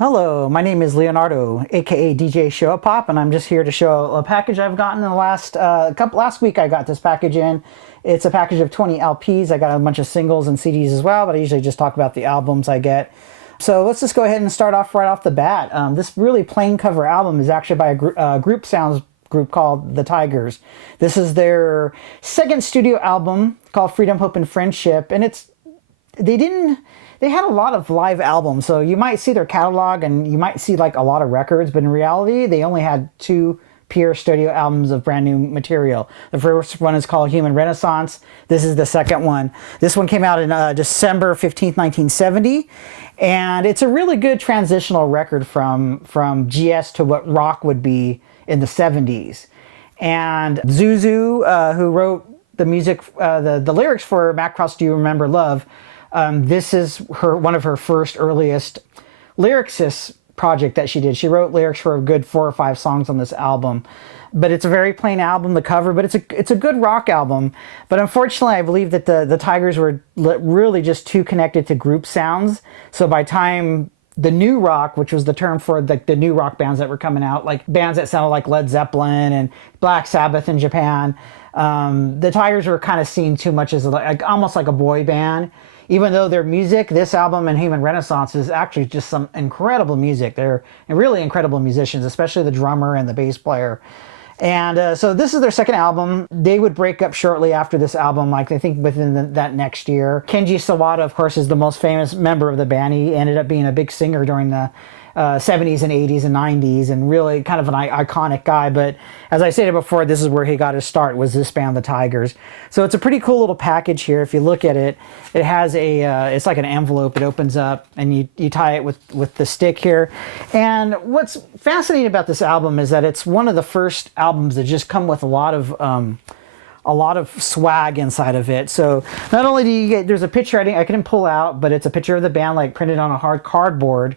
Hello, my name is Leonardo, aka DJ Show Up Pop, and I'm just here to show a package I've gotten in the last week. I got this package in. It's a package of 20 LPs. I got a bunch of singles and CDs as well, but I usually just talk about the albums I get. So let's just go ahead and start off right off the bat. This really plain cover album is actually by a group sounds group called The Tigers. This is their second studio album called Freedom, Hope, and Friendship, and they had a lot of live albums, so you might see their catalog and you might see like a lot of records, but in reality, they only had two pure studio albums of brand new material. The first one is called Human Renaissance. This is the second one. This one came out in December 15th, 1970, and it's a really good transitional record from GS to what rock would be in the 70s. And Zuzu, who wrote the music, the lyrics for Macross Do You Remember Love, this is one of her first earliest lyricist project that she did. She wrote lyrics for a good 4 or 5 songs on this album, but it's a very plain album, the cover, but it's a good rock album. But unfortunately, I believe that the Tigers were really just too connected to group sounds. So by time the new rock, which was the term for the new rock bands that were coming out, like bands that sounded like Led Zeppelin and Black Sabbath in Japan, the Tigers were kind of seen too much as almost like a boy band. Even though their music, this album and Human Renaissance, is actually just some incredible music. They're really incredible musicians, especially the drummer and the bass player. And so this is their second album. They would break up shortly after this album, like I think within that next year. Kenji Sawada, of course, is the most famous member of the band. He ended up being a big singer during the 70s and 80s and 90s, and really kind of an iconic guy. But as I stated before, this is where he got his start, was this band, The Tigers. So it's a pretty cool little package here. If you look at it, it has it's like an envelope. It opens up and you tie it with the stick here. And what's fascinating about this album is that it's one of the first albums that just come with a lot of swag inside of it. So not only do you get, there's a picture I couldn't pull out, but it's a picture of the band like printed on a hard cardboard.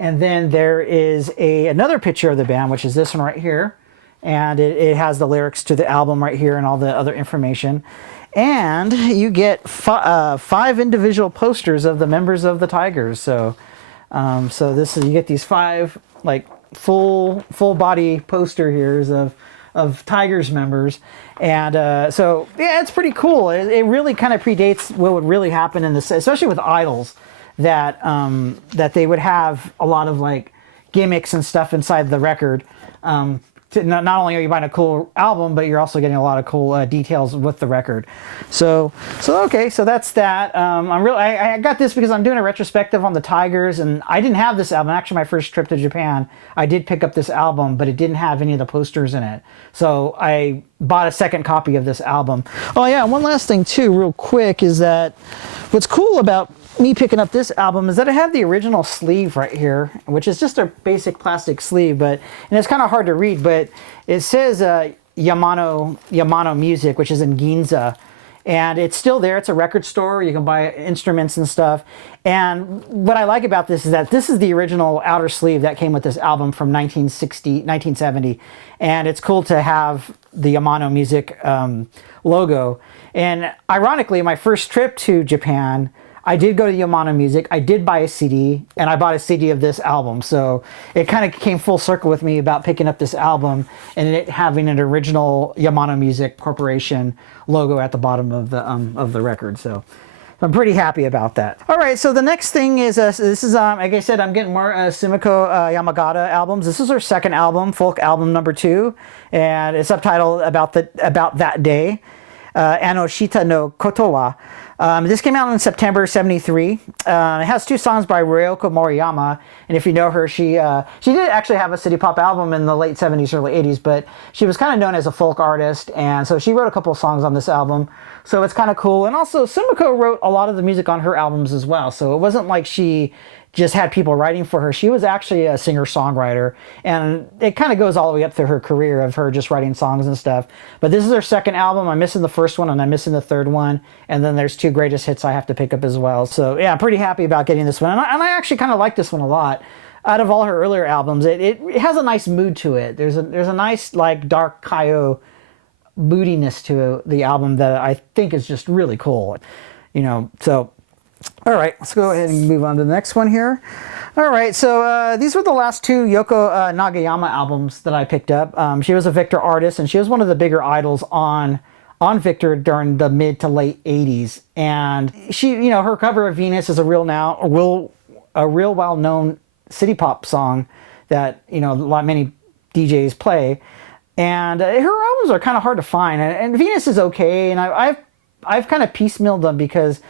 And then there is another picture of the band, which is this one right here. And it has the lyrics to the album right here and all the other information. And you get 5 individual posters of the members of the Tigers. So you get these 5 like full body poster here of Tigers members. And so yeah, it's pretty cool. It really kind of predates what would really happen in this, especially with idols. That they would have a lot of like gimmicks and stuff inside the record. Not only are you buying a cool album, but you're also getting a lot of cool details with the record. So okay, so that's that. I got this because I'm doing a retrospective on the Tigers, and I didn't have this album. Actually, my first trip to Japan, I did pick up this album, but it didn't have any of the posters in it. So I bought a second copy of this album. Oh yeah, one last thing too, real quick, is that what's cool about me picking up this album is that I have the original sleeve right here, which is just a basic plastic sleeve, and it's kind of hard to read, but it says Yamano Music, which is in Ginza, and it's still there. It's a record store. You can buy instruments and stuff. And what I like about this is that this is the original outer sleeve that came with this album from 1970, and it's cool to have the Yamano Music logo. And ironically, my first trip to Japan, I did go to Yamano Music, I did buy a CD, and I bought a CD of this album. So it kind of came full circle with me about picking up this album and it having an original Yamano Music Corporation logo at the bottom of the record. So I'm pretty happy about that. All right, so the next thing is, this is, like I said, I'm getting more Sumiko Yamagata albums. This is her second album, folk album number 2, and it's subtitled About That Day, Anoshita no Koto wa. This came out in September 73. It has 2 songs by Ryoko Moriyama, and if you know her, she did actually have a city pop album in the late 70s, early 80s, but she was kind of known as a folk artist, and so she wrote a couple of songs on this album, so it's kind of cool. And also, Sumiko wrote a lot of the music on her albums as well, so it wasn't like she just had people writing for her. She was actually a singer-songwriter, and it kind of goes all the way up through her career of her just writing songs and stuff. But this is her second album. I'm missing the first one, and I'm missing the third one, and then there's 2 greatest hits I have to pick up as well. So yeah, I'm pretty happy about getting this one, and I actually kind of like this one a lot. Out of all her earlier albums, it has a nice mood to it. There's a nice like dark Kayo moodiness to the album that I think is just really cool. So all right, let's go ahead and move on to the next one here. All right, so these were the last two Yoko Nagayama albums that I picked up. She was a Victor artist, and she was one of the bigger idols on Victor during the mid to late '80s. And she, her cover of Venus is a real well-known city pop song that many DJs play. And her albums are kind of hard to find, and Venus is okay. And I've kind of piecemealed them because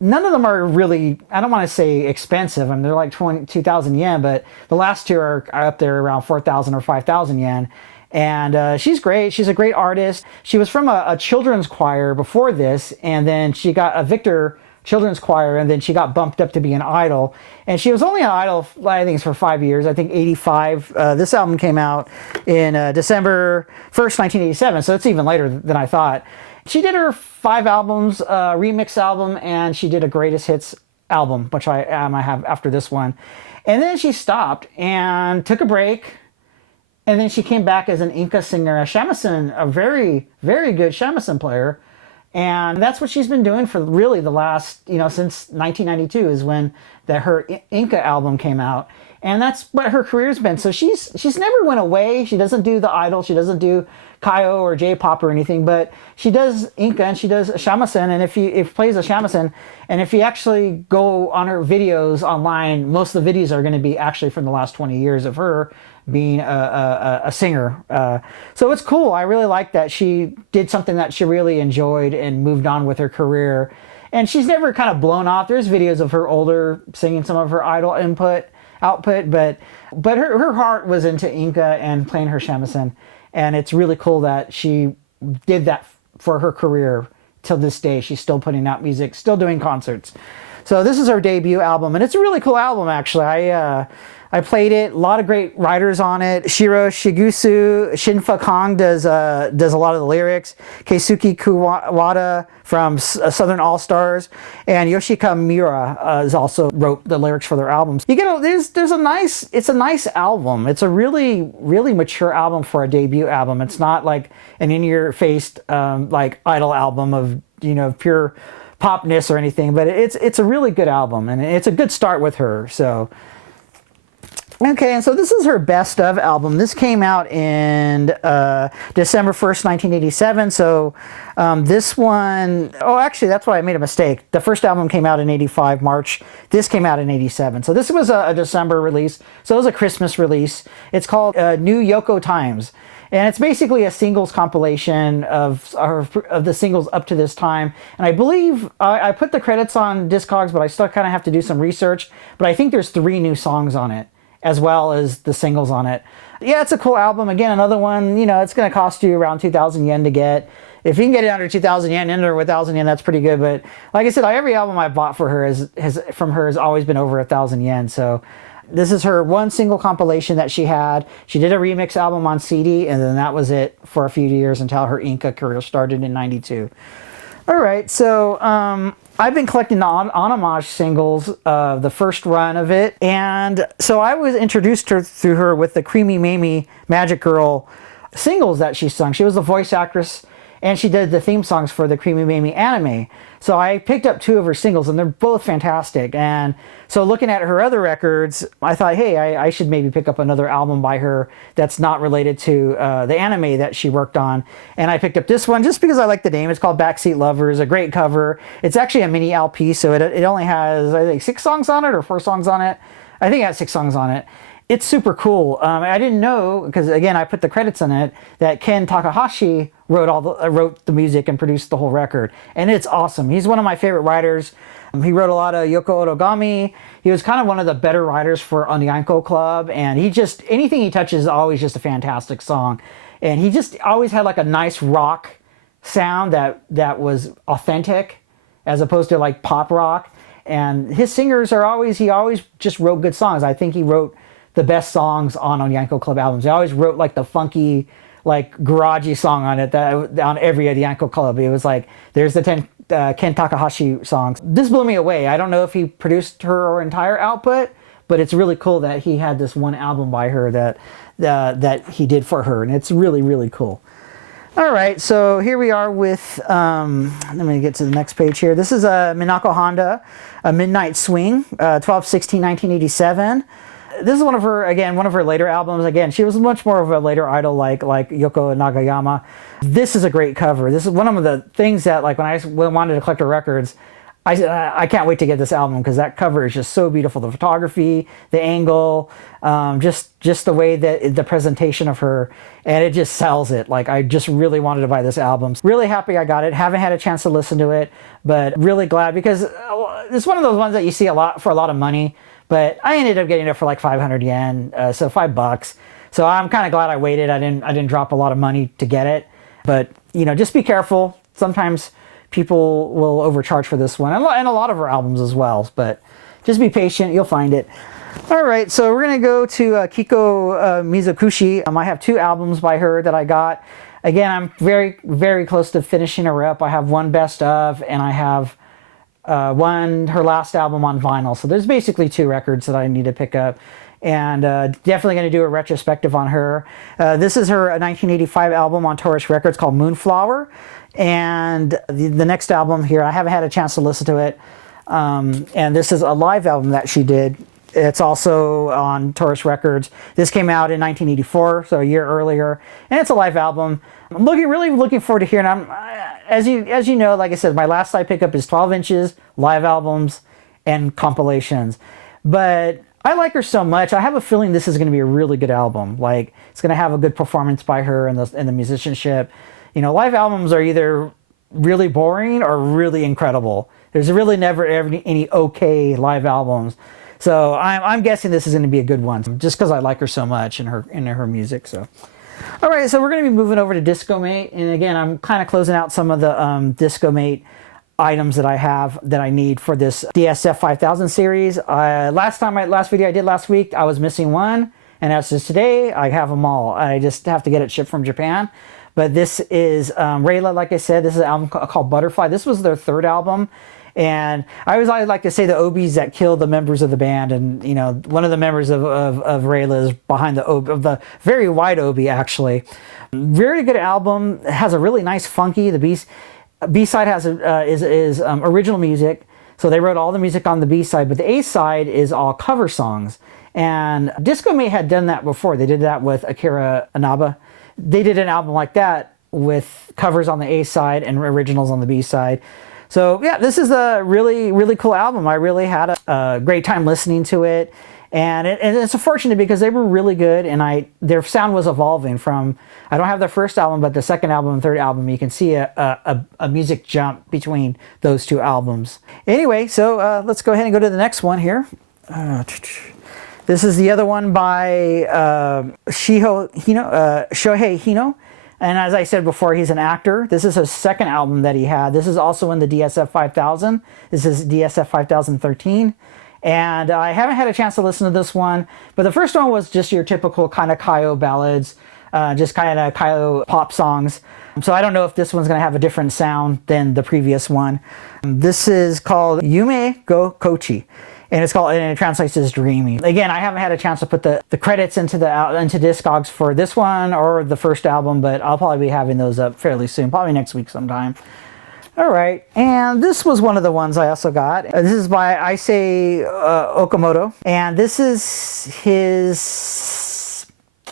none of them are really, I don't want to say expensive. I mean, they're like 2,000 yen, but the last two are up there around 4,000 or 5,000 yen. And she's great. She's a great artist. She was from a children's choir before this, and then she got a Victor children's choir, and then she got bumped up to be an idol. And she was only an idol, I think it's for 5 years, I think 85. This album came out in December 1st, 1987, so it's even later than I thought. She did her 5 albums, a remix album, and she did a greatest hits album, which I have after this one. And then she stopped and took a break, and then she came back as an Inca singer, a shamisen, a very, very good shamisen player. And that's what she's been doing for really the last, since 1992 is when her Inca album came out. And that's what her career's been. So she's never went away. She doesn't do the idol. She doesn't do Kayo or J-pop or anything, but she does Inca and she does shamisen. And if you plays a shamisen, and if you actually go on her videos online, most of the videos are going to be actually from the last 20 years of her being a singer. So it's cool. I really like that she did something that she really enjoyed and moved on with her career. And she's never kind of blown off. There's videos of her older singing some of her idol output, but her heart was into Inca and playing her shamisen. And it's really cool that she did that for her career till this day. She's still putting out music, still doing concerts. So this is her debut album, and it's a really cool album, actually. I played it. A lot of great writers on it. Shiro Shigusu, Shinfa Kong does a lot of the lyrics. Keisuke Kuwata from Southern All Stars, and Yoshika Miura is also wrote the lyrics for their albums. It's a nice album. It's a really, really mature album for a debut album. It's not like an in-your-face like idol album of pure popness or anything, but it's a really good album, and it's a good start with her. So. Okay, and so this is her best of album. This came out in December 1st, 1987. So this one, actually, that's why I made a mistake. The first album came out in 85, March. This came out in 87. So this was a December release. So it was a Christmas release. It's called New Yoko Times. And it's basically a singles compilation of the singles up to this time. And I believe I put the credits on Discogs, but I still kind of have to do some research. But I think there's 3 new songs on it, as well as the singles on it. Yeah, it's a cool album. Again, another one, it's going to cost you around 2,000 yen to get. If you can get it under 2,000 yen, under 1,000 yen, that's pretty good. But like I said, every album I bought for her has always been over 1,000 yen. So this is her one single compilation that she had. She did a remix album on CD, and then that was it for a few years until her Inca career started in 92. All right, so I've been collecting the Onimage singles, the first run of it, and so I was introduced through her with the Creamy Mamie Magic Girl singles that she sung. She was the voice actress, and she did the theme songs for the Creamy Mamie anime. So I picked up 2 of her singles, and they're both fantastic. And so looking at her other records, I thought, hey, I should maybe pick up another album by her that's not related to the anime that she worked on. And I picked up this one just because I like the name. It's called Backseat Lovers, a great cover. It's actually a mini LP, so it only has, I think, 6 songs on it or 4 songs on it. I think it has 6 songs on it. It's super cool. I didn't know, because again, I put the credits in it, that Ken Takahashi wrote the music and produced the whole record. And it's awesome. He's one of my favorite writers. He wrote a lot of Yoko Origami. He was kind of one of the better writers for Onyanko Club. And anything he touches is always just a fantastic song. And he just always had like a nice rock sound that was authentic, as opposed to like pop rock. And his singers he always just wrote good songs. I think he wrote the best songs on Onyanko Club albums. He always wrote like the funky, like garagey song on it on every Onyanko Club. It was like, there's the Ken Takahashi songs. This blew me away. I don't know if he produced her entire output, but it's really cool that he had this one album by her that he did for her, and it's really, really cool. All right, so here we are with, let me get to the next page here. This is a Minako Honda, a Midnight Swing, 12/16/1987. This is one of her later albums. Again, she was much more of a later idol like Yoko Nagayama. This is a great cover. This is one of the things that, like, when I wanted to collect her records, I can't wait to get this album because that cover is just so beautiful. The photography, the angle, just the way that the presentation of her, and it just sells it. Like, I just really wanted to buy this album. Really happy I got it. Haven't had a chance to listen to it, but really glad because it's one of those ones that you see a lot for a lot of money. But I ended up getting it for like 500 yen, so $5. So I'm kind of glad I waited. I didn't drop a lot of money to get it. But just be careful. Sometimes people will overcharge for this one, and a lot of her albums as well. But just be patient. You'll find it. All right, so we're going to go to Kiko Mizukushi. I have 2 albums by her that I got. Again, I'm very, very close to finishing her up. I have one best of, and I have her last album on vinyl. So there's basically 2 records that I need to pick up. And definitely going to do a retrospective on her. This is her 1985 album on Taurus Records called Moonflower. And the next album here, I haven't had a chance to listen to it. And this is a live album that she did. It's also on Taurus Records. This came out in 1984, so a year earlier. And it's a live album. I'm really looking forward to hearing. As you know, like I said, my last I pick up is 12 inches, live albums, and compilations. But I like her so much. I have a feeling this is going to be a really good album. Like, it's going to have a good performance by her and the musicianship. Live albums are either really boring or really incredible. There's really never any okay live albums. So I'm guessing this is going to be a good one, just because I like her so much and her music. So, all right, so we're going to be moving over to Discomate, and again, I'm kind of closing out some of the Discomate items that I have that I need for this DSF 5000 series. Last video I did last week, I was missing one, and as of today, I have them all. I just have to get it shipped from Japan. But this is Rayla, like I said. This is an album called Butterfly. This was their 3rd album. And I always like to say the Obis that killed the members of the band. And, one of the members of Rayla is behind the very wide Obi, actually. Very good album. It has a really nice funky. The B-side has is original music. So they wrote all the music on the B-side. But the A-side is all cover songs. And Discomate had done that before. They did that with Akira Inaba. They did an album like that with covers on the A side and originals on the B side. So yeah, this is a really, really cool album. I really had a great time listening to it. And it's unfortunate because they were really good, and their sound was evolving from, I don't have their first album, but the second album and third album, you can see a music jump between those 2 albums. Anyway, so let's go ahead and go to the next one here. This is the other one by Shohei Hino. And as I said before, he's an actor. This is his 2nd album that he had. This is also in the DSF 5000. This is DSF 5013. And I haven't had a chance to listen to this one. But the first one was just your typical kind of Kayo ballads, just kind of Kayo pop songs. So I don't know if this one's going to have a different sound than the previous one. This is called Yume Go Kochi. And it translates as dreamy. Again, I haven't had a chance to put the credits into Discogs for this one or the first album, but I'll probably be having those up fairly soon, probably next week sometime. All right, and this was one of the ones I also got. This is by Issei Okamoto, and this is his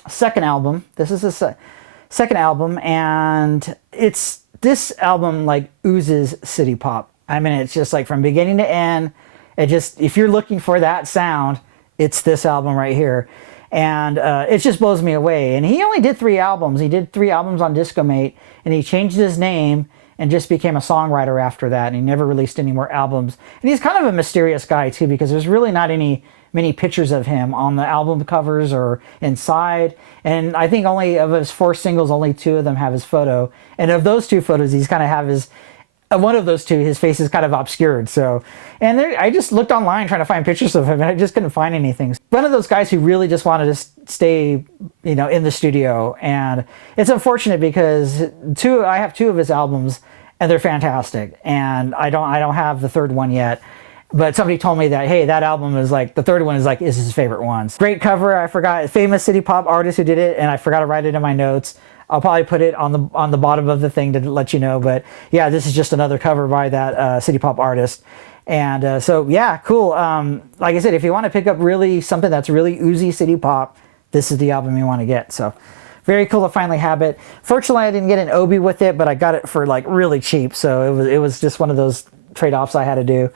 2nd album. This is his 2nd album, and this album like oozes city pop. I mean, it's just like from beginning to end. If you're looking for that sound, it's this album right here. And it just blows me away. And he only did 3 albums. He did 3 albums on Discomate, and he changed his name and just became a songwriter after that. And he never released any more albums. And he's kind of a mysterious guy too, because there's really not many pictures of him on the album covers or inside. And I think only of his 4 singles, only 2 of them have his photo. And of those 2 photos, he's kind of have his one of those 2, his face is kind of obscured. So, and I just looked online trying to find pictures of him, and I just couldn't find anything. One of those guys who really just wanted to stay, in the studio. And it's unfortunate because I have 2 of his albums, and they're fantastic. And I don't have the 3rd one yet. But somebody told me that, hey, that album is like, the 3rd one is his favorite ones. Great cover. I forgot, famous city pop artist who did it, and I forgot to write it in my notes. I'll probably put it on the bottom of the thing to let you know. But yeah, this is just another cover by that city pop artist. And so yeah, cool. Like I said, if you want to pick up really something that's really oozy city pop, this is the album you want to get. So very cool to finally have it. Fortunately, I didn't get an Obi with it, but I got it for like really cheap. So it was just one of those trade-offs I had to do.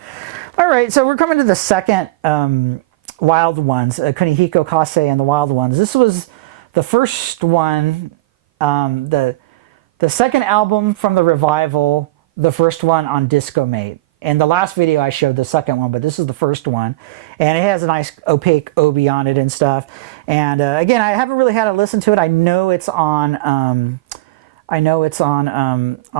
All right, so we're coming to the second Wild Ones, Kunihiko Kase and the Wild Ones. This was the first one, the second album from the revival, the first one on Disco Mate. In the last video I showed the second one, but this is the first one, and it has a nice opaque Obi on it and stuff. And again, I haven't really had to listen to it. I know it's on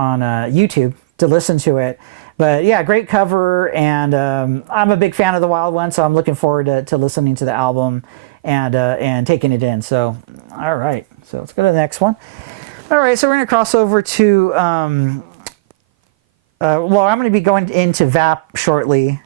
YouTube to listen to it. But yeah, great cover, and I'm a big fan of the Wild One, so I'm looking forward to listening to the album and taking it in. So all right, so let's go to the next one. All right, so we're gonna cross over to. Well, I'm going to be going into VAP shortly,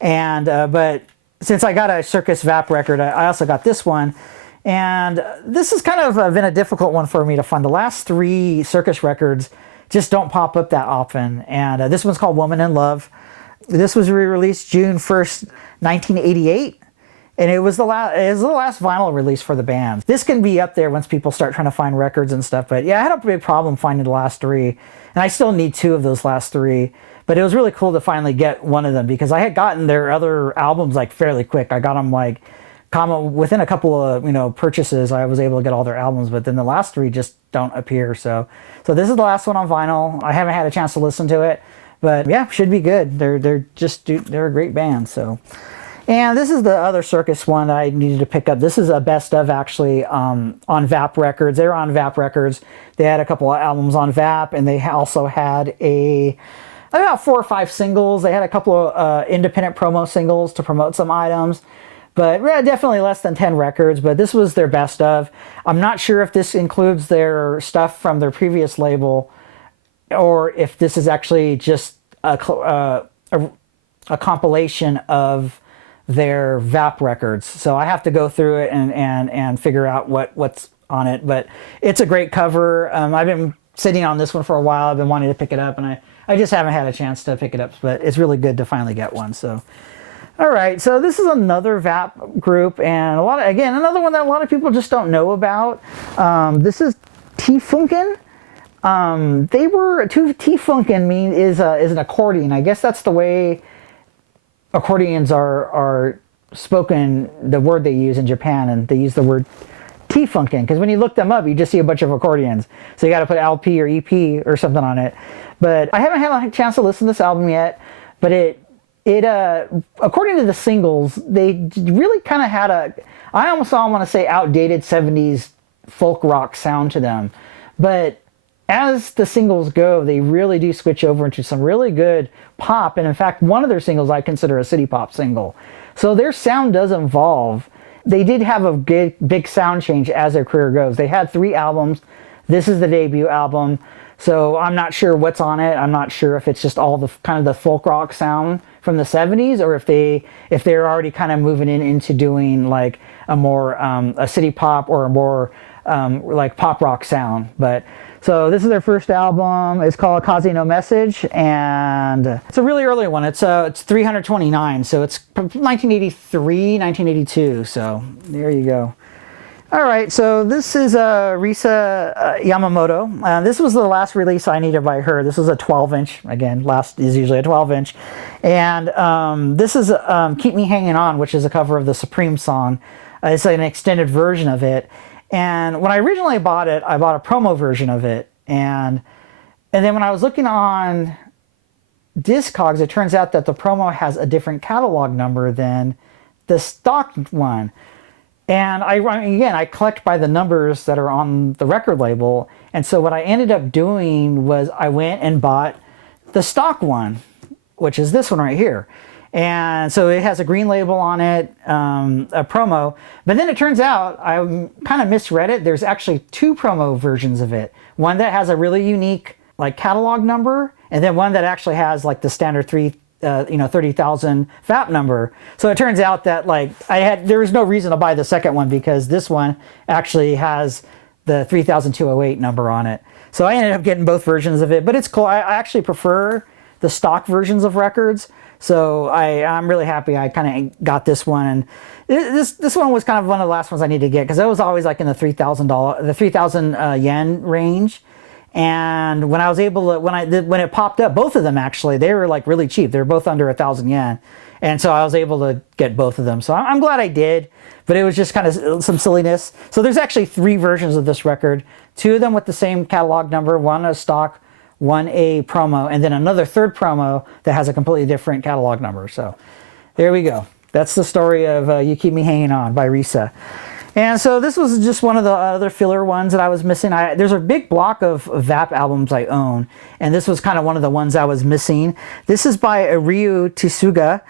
and but since I got a Circus VAP record, I also got this one, and this has kind of been a difficult one for me to find. The last 3 Circus records just don't pop up that often, and this one's called Woman in Love. This was re-released June 1st, 1988. And it was the last vinyl release for the band. This can be up there once people start trying to find records and stuff. But yeah, I had a big problem finding the last 3. And I still need 2 of those last 3. But it was really cool to finally get one of them because I had gotten their other albums like fairly quick. I got them like within a couple of purchases. I was able to get all their albums. But then the last 3 just don't appear. So this is the last one on vinyl. I haven't had a chance to listen to it. But yeah, should be good. They're a great band. So. And this is the other Circus one I needed to pick up. This is a best of actually on VAP Records. They were on VAP Records. They had a couple of albums on VAP, and they also had about 4 or 5 singles. They had a couple of independent promo singles to promote some items, but definitely less than 10 records. But this was their best of. I'm not sure if this includes their stuff from their previous label, or if this is actually just a compilation of their VAP records. So I have to go through it and figure out what's on it. But it's a great cover. I've been sitting on this one for a while. I've been wanting to pick it up, and I just haven't had a chance to pick it up. But it's really good to finally get one. So, all right. So this is another VAP group, and another one that a lot of people just don't know about. This is T-Funken. T-Funken is an accordion. I guess that's the way accordions are spoken, the word they use in Japan, and they use the word T-Funken, because when you look them up, you just see a bunch of accordions. So you got to put LP or EP or something on it. But I haven't had a chance to listen to this album yet, but it according to the singles, they really kind of had I almost want to say outdated 70s folk rock sound to them. But as the singles go, they really do switch over into some really good pop. And in fact, one of their singles I consider a city pop single. So their sound does evolve. They did have a big sound change as their career goes. They had 3 albums. This is the debut album. So I'm not sure what's on it. I'm not sure if it's just all the kind of the folk rock sound from the 70s, or if they're already kind of moving into doing like a more a city pop or a more like pop rock sound. But so this is their first album. It's called Kaze no Message, and it's a really early one. It's 329, so it's 1983, 1982. So there you go. All right, so this is Risa Yamamoto. This was the last release I needed by her. This was a 12-inch. Again, last is usually a 12-inch. And this is Keep Me Hanging On, which is a cover of the Supreme song. It's an extended version of it. And when I originally bought it, I bought a promo version of it. And then when I was looking on Discogs, it turns out that the promo has a different catalog number than the stock one. And I collect by the numbers that are on the record label. And so what I ended up doing was I went and bought the stock one, which is this one right here. And so it has a green label on it, a promo. But then it turns out, I kind of misread it. There's actually 2 promo versions of it. One that has a really unique like catalog number, and then one that actually has like the standard 30,000 VAP number. So it turns out that there was no reason to buy the second one, because this one actually has the 3208 number on it. So I ended up getting both versions of it, but it's cool. I actually prefer the stock versions of records. So I'm really happy I kind of got this one. And this one was kind of one of the last ones I needed to get because it was always like in the the 3,000 yen range. And when I was able to, when it popped up, both of them actually, they were like really cheap. They were both under 1,000 yen. And so I was able to get both of them. So I'm glad I did, but it was just kind of some silliness. So there's actually 3 versions of this record, 2 of them with the same catalog number, one a stock, one a promo, and then another third promo that has a completely different catalog number. So there we go. That's the story of You Keep Me Hanging On by Risa. And so this was just one of the other filler ones that I was missing. There's a big block of VAP albums I own, and this was kind of one of the ones I was missing. This is by Ryu Tsuga,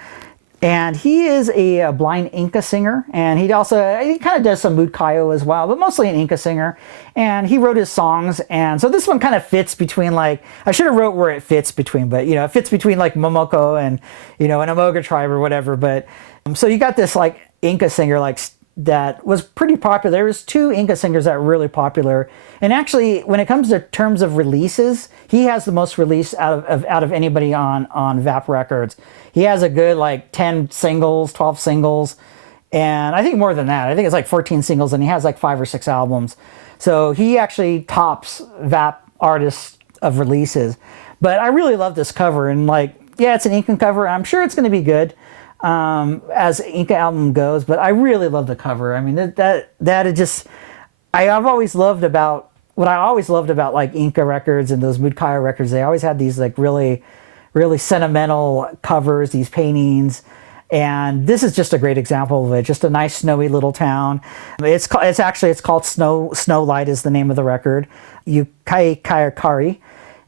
and he is a blind Inca singer, and he kind of does some mood Kayo as well, but mostly an Inca singer. And he wrote his songs, and so this one kind of fits between, like, I should have wrote where it fits between, but it fits between like Momoko and an Amoga tribe or whatever. But so you got this like Inca singer like that was pretty popular. There was 2 Inca singers that were really popular, and actually when it comes to terms of releases, he has the most release out of anybody on VAP Records. He has a good like 10 singles, 12 singles, and I think more than that. I think it's like 14 singles, and he has like 5 or 6 albums. So he actually tops VAP artists of releases. But I really love this cover, and like, yeah, it's an Incan cover. I'm sure it's going to be good as Inca album goes, but I really love the cover. I mean, that it just, I've always loved about, what I always loved about like Inca records and those Mood Kaya records, they always had these like really, really sentimental covers, these paintings. And this is just a great example of it. Just a nice snowy little town. It's called Snowlight is the name of the record. Yukai Kayakari.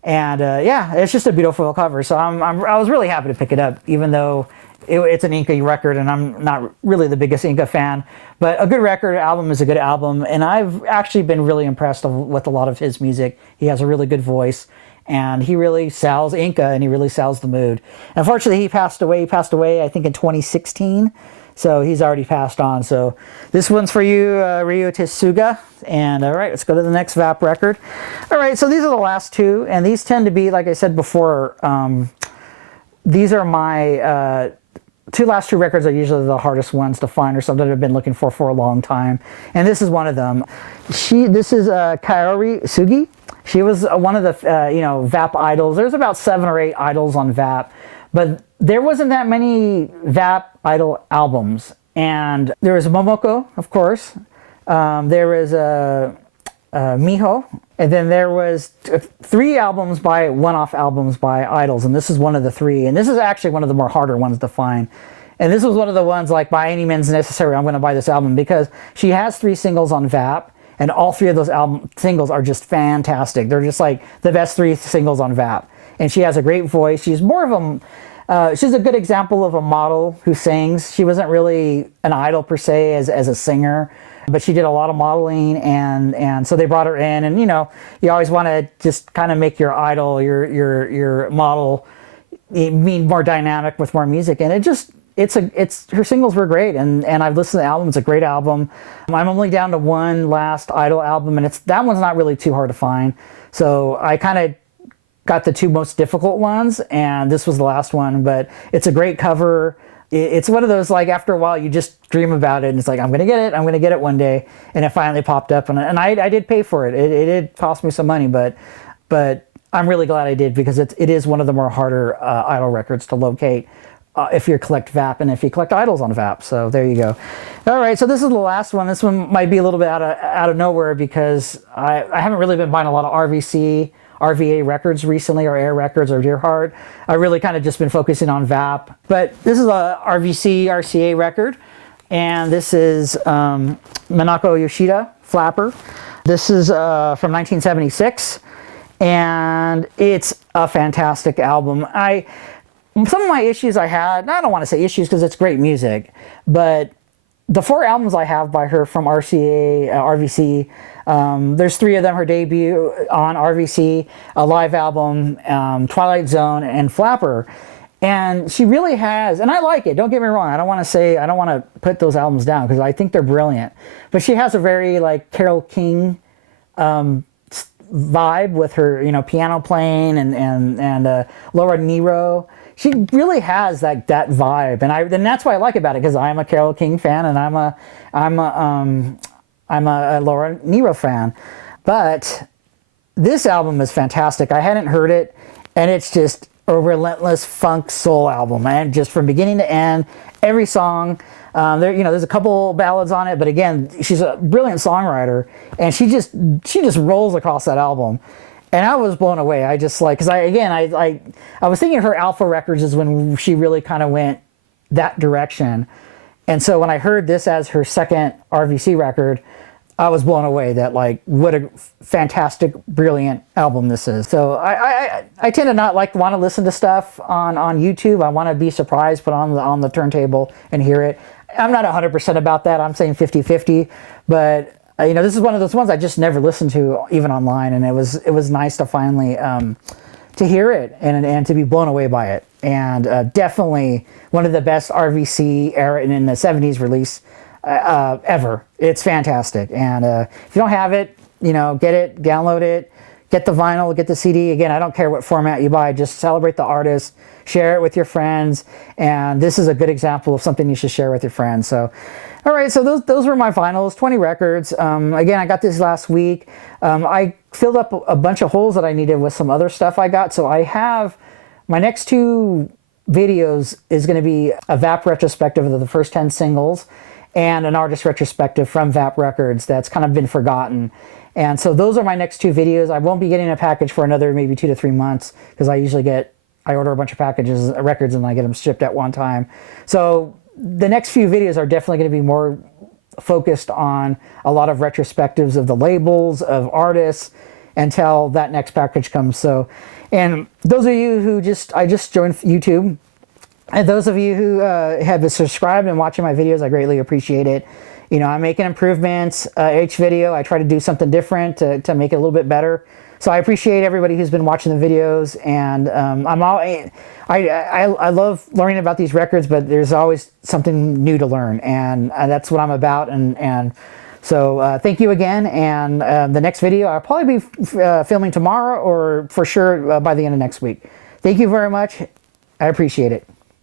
And yeah, it's just a beautiful cover. So I was really happy to pick it up, even though it's an Inca record and I'm not really the biggest Inca fan. But a good record, album is a good album. And I've actually been really impressed with a lot of his music. He has a really good voice. And he really sells Inca, and he really sells the mood. Unfortunately, he passed away. He passed away, I think, in 2016. So he's already passed on. So this one's for you, Ryo Tsuga. And all right, let's go to the next VAP record. All right, so these are the last 2. And these tend to be, like I said before, these are my 2 last 2 records are usually the hardest ones to find, or something I've been looking for a long time. And this is one of them. This is Kaori Sugi. She was one of the VAP idols. There's about 7 or 8 idols on VAP, but there wasn't that many VAP idol albums. And there was Momoko, of course. There was Miho, and then there was 3 albums by one-off albums by idols, and this is one of the 3. And this is actually one of the more harder ones to find. And this was one of the ones like, by any means necessary, I'm going to buy this album, because she has 3 singles on VAP. And all 3 of those singles are just fantastic. They're just like the best 3 singles on VAP. And she has a great voice. She's more of she's a good example of a model who sings. She wasn't really an idol per se as a singer, but she did a lot of modeling, and so they brought her in. And you always want to just kind of make your idol, your model, mean more dynamic with more music. And it's her singles were great, and I've listened to the album. It's a great album. I'm only down to one last Idol album, and that one's not really too hard to find. So I kind of got the 2 most difficult ones, and this was the last one. But it's a great cover. It's one of those, like, after a while you just dream about it, and it's like, I'm gonna get it one day. And it finally popped up, and I did pay for it. It did cost me some money, but I'm really glad I did, because it is one of the more harder Idol records to locate. If you collect VAP and if you collect idols on VAP. So there you go. All right, so this is the last one. This one might be a little bit out of nowhere, because I haven't really been buying a lot of RVA records recently, or Air Records, or Deerheart. I really kind of just been focusing on VAP. But this is a RCA record, and this is Minako Yoshida, Flapper. This is from 1976, and it's a fantastic album. Some of my issues I had, I don't want to say issues because it's great music, but the 4 albums I have by her from RVC, there's 3 of them, her debut on RVC, a live album, Twilight Zone, and Flapper. And she really has, and I like it, don't get me wrong, I don't want to put those albums down, because I think they're brilliant. But she has a very like Carole King vibe with her, piano playing and Laura Nero. She really has that vibe, and that's what I like about it, because I'm a Carole King fan and I'm a Laura Nero fan. But this album is fantastic. I hadn't heard it, and it's just a relentless funk soul album, and just from beginning to end, every song. There's a couple ballads on it, but again, she's a brilliant songwriter, and she just rolls across that album, and I was blown away. I just because I was thinking her Alpha Records is when she really kind of went that direction, and so when I heard this as her second RVC record, I was blown away that what a fantastic, brilliant album this is. So I tend to not want to listen to stuff on YouTube. I want to be surprised, put on the turntable and hear it. I'm not 100% about that. I'm saying 50-50, but this is one of those ones I just never listened to even online, and it was nice to finally to hear it and to be blown away by it. And definitely one of the best RVC era and in the 70s release ever. It's fantastic. And if you don't have it, get it, download it, get the vinyl, get the CD. Again, I don't care what format you buy, just celebrate the artist, share it with your friends. And this is a good example of something you should share with your friends. So, all right, so those were my vinyls, 20 records. Again, I got this last week. I filled up a bunch of holes that I needed with some other stuff I got. So I have my next two videos is going to be a VAP retrospective of the first 10 singles, and an artist retrospective from VAP Records that's kind of been forgotten. And so those are my next two videos. I won't be getting a package for another maybe 2 to 3 months, because I order a bunch of records and I get them shipped at one time. So the next few videos are definitely going to be more focused on a lot of retrospectives of the labels, of artists, until that next package comes. So, and those of you who I just joined YouTube, and those of you who have been subscribed and watching my videos, I greatly appreciate it. I'm making improvements each video. I try to do something different to make it a little bit better. So I appreciate everybody who's been watching the videos, and I love learning about these records, but there's always something new to learn, and that's what I'm about. And so thank you again. And the next video I'll probably be filming tomorrow, or for sure by the end of next week. Thank you very much. I appreciate it.